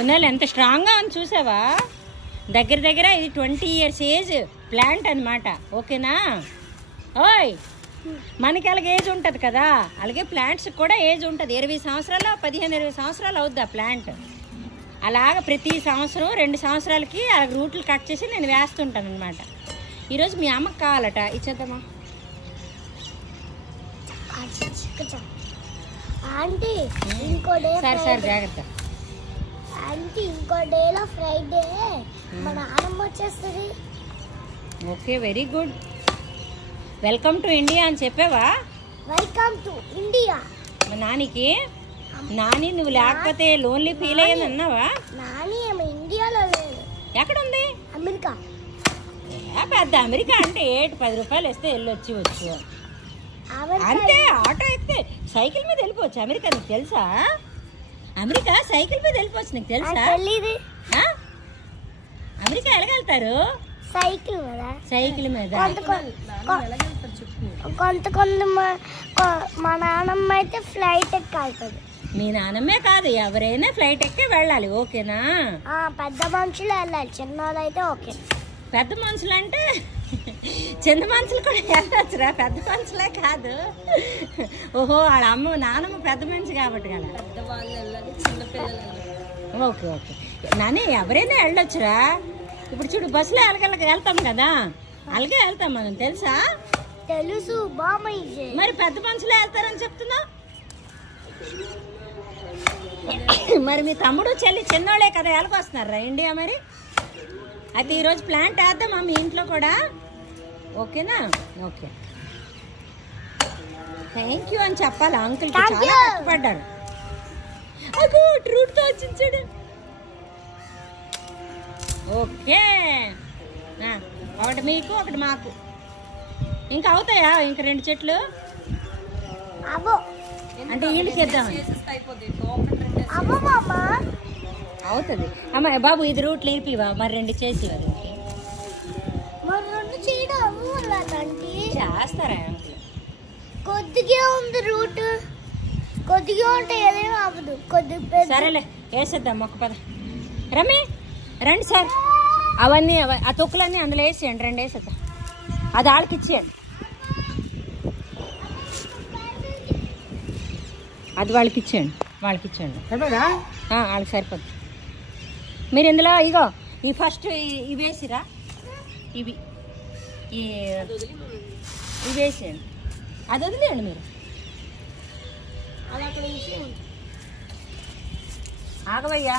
ఉన్నలు ఎంత స్ట్రాంగ్గా ఉంది చూసావా? దగ్గర దగ్గర ఇది 20 years ఏజ్ ప్లాంట్ అనమాట. ఓకేనా? ఓయ్, మనకి అలాగే ఏజ్ ఉంటుంది కదా, అలాగే ప్లాంట్స్కి కూడా ఏజ్ ఉంటుంది. 20 సంవత్సరాలు 15-20 సంవత్సరాలు అవుద్ది ఆ ప్లాంట్. అలాగ ప్రతి సంవత్సరం 2 సంవత్సరాలకి అలా రూట్లు కట్ చేసి నేను వేస్తుంటాను అనమాట. ఈరోజు మీ అమ్మకి కావాలట, ఇచ్చేద్దామా? సరే సరే, జాగ్రత్త. ఇంకో డేలో ఫ్రైడే మా నాన్నమ్మ వచ్చేస్తుంది. Okay, very good. Welcome to India అని చెప్పావా? Welcome to India. మా నానికి, నాని నువ్వు లేకపోతే లోన్లీ ఫీల్ అయ్యాను అన్నావా? నాని ఏమో ఇండియాలో లేదు. ఎక్కడుంది? అమెరికా. పెద్ద అమెరికా అంటే 10 రూపాయలు వేస్తే వెళ్ళొచ్చి వచ్చు అంతే. ఆటో ఎక్కితే సైకిల్ మీద వెళ్ళిపోవచ్చు అమెరికా. నీకు తెలుసా? అమెరికా సైకిల్ మీద వెళ్ళిపోవచ్చు. నీకు తెలుసా? అమెరికా ఎలాగెళ్తారు? సైకిల్ మీద. కొంత మా నాన్నమ్మ అయితే ఫ్లైట్ ఎక్కాలి. మీ నాన్నమ్మే కాదు, ఎవరైనా ఫ్లైట్ ఎక్కి వెళ్ళాలి. ఓకేనా? పెద్ద మనుషులు వెళ్ళాలి, చిన్న వాళ్ళు అయితే ఓకే. పెద్ద మనుషులు అంటే చిన్న మనుషులు కూడా వెళ్ళొచ్చురా, పెద్ద మనుషులే కాదు. ఓహో, వాళ్ళ అమ్మ నాన్నమ్మ పెద్ద మనిషి కాబట్టి కదా. ఓకే ఓకే నాని, ఎవరైనా వెళ్ళొచ్చురా. ఇప్పుడు చూడు, బస్సులో వెళ్తాం కదా, అలాగే వెళ్తాం మనం. తెలుసా? తెలుసు బామయ్య. మరి పెద్ద మనుషులే వెళ్తారని చెప్తున్నా. మరి మీ తమ్ముడు చెల్లి చిన్నోళ్ళే కదా, ఎలాగొస్తున్నారా ఇండియా? మరి అయితే ఈరోజు ప్లాంట్ వేద్దామా మీ ఇంట్లో కూడా? ఓకేనా? ఓకే, థ్యాంక్ యూ అని చెప్పాలి అంకుల్కి, చాలా కష్టపడ్డాడు. అగో రూట్తో వచ్చించాడు. ఓకే, ఒకటి మీకు ఒకటి మాకు. ఇంకా అవుతాయా? ఇంకా 2 చెట్లు అంటే వీళ్ళకి ఇద్దామని అవుతుంది. అమ్మ బాబు, ఇది రూట్లు ఇరిపివా? మరి 2 చేసి చేస్తారా? కొద్దిగా ఉంది రూట్, కొద్దిగా ఉంటే ఏదేమో అవ్వదు. సరేలే, వేసేద్దాం మొక్క పద. రమి రండి సార్, అవన్నీ ఆ తొక్కులన్నీ అందులో వేసేయండి. 2 వేసేద్దాం. అది వాళ్ళకి ఇచ్చేయండి, అది వాళ్ళకి ఇచ్చేయండి. వాళ్ళకి సరిపోద్ది. మీరు ఇందులో ఇగో ఈ ఫస్ట్ ఇవి వేసిరా, ఇవి వేసేయండి. అది వదిలేయండి మీరు. ఆగవయ్యా.